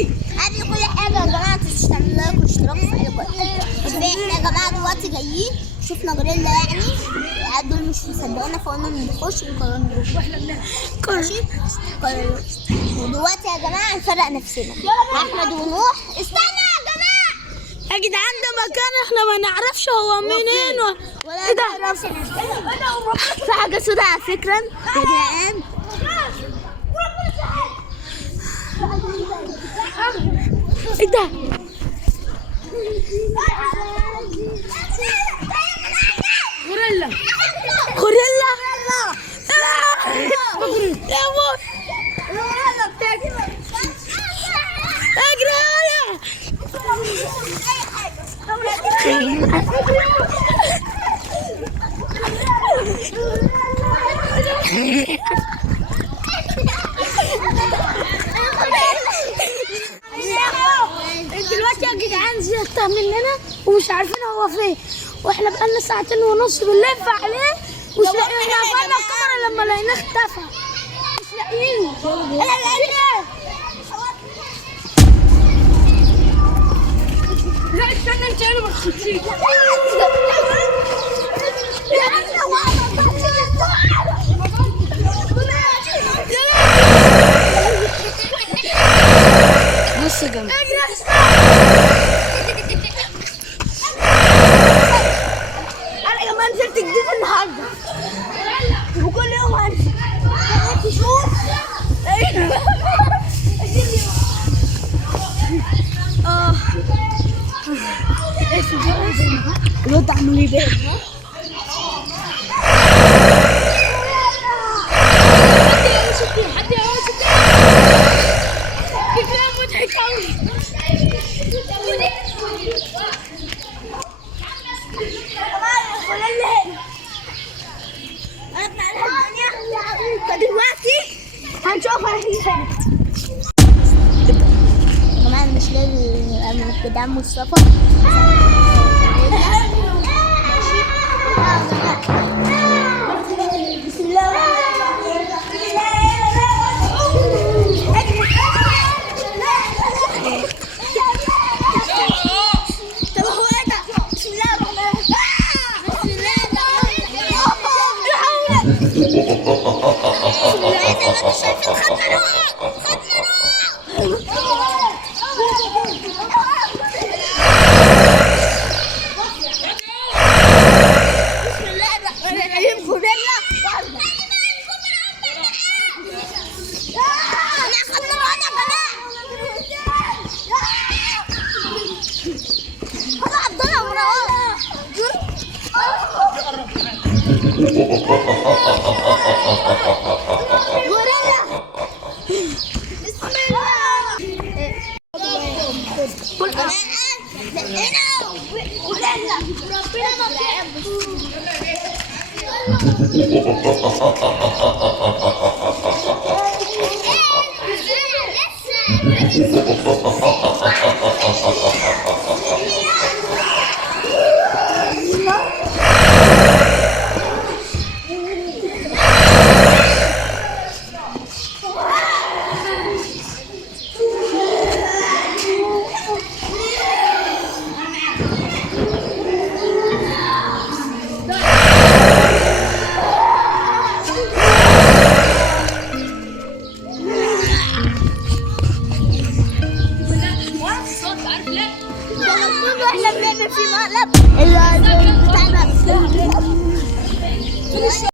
قبل كل حاجه يا جماعه متنسوش تعملوا لايك واشتراك في اي قناه. احنا يا جماعه دلوقتي جايين شفنا غوريلا يعني دول مش مصدقونا فقلنا نخش ونقرر نروح واحنا ماشي. ودلوقتي يا جماعه هنفرق نفسنا احمد ونوح. استنى يا جماعه يا جدعان ده مكان احنا ما نعرفش هو منين ولا ايه ده؟ في حاجه سوداء على فكره يا جدعان. ايه ده؟ غوريلا غوريلا يا ابوي اجري دلوقتي يا جدعان زهقت مننا ومش عارفين هو فين، واحنا بقالنا ساعتين ونص بنلف عليه مش لاقيين. قفلنا الكاميرا لما لقيناه اختفى مش لاقيينه. انا لقيته. لا استنى انت انا ما تخشيش. بص يا جماعه انا كمان نزلت جديد النهارده وكل يوم هنزل تشوف. الواد عمال يبيع. حد يمسك كلام مضحك قوي. فدلوقتي هنشوفها هنا. يا جماعه مش لازم كده مصطفى. بسم الله. احنا بنعمل في مقلب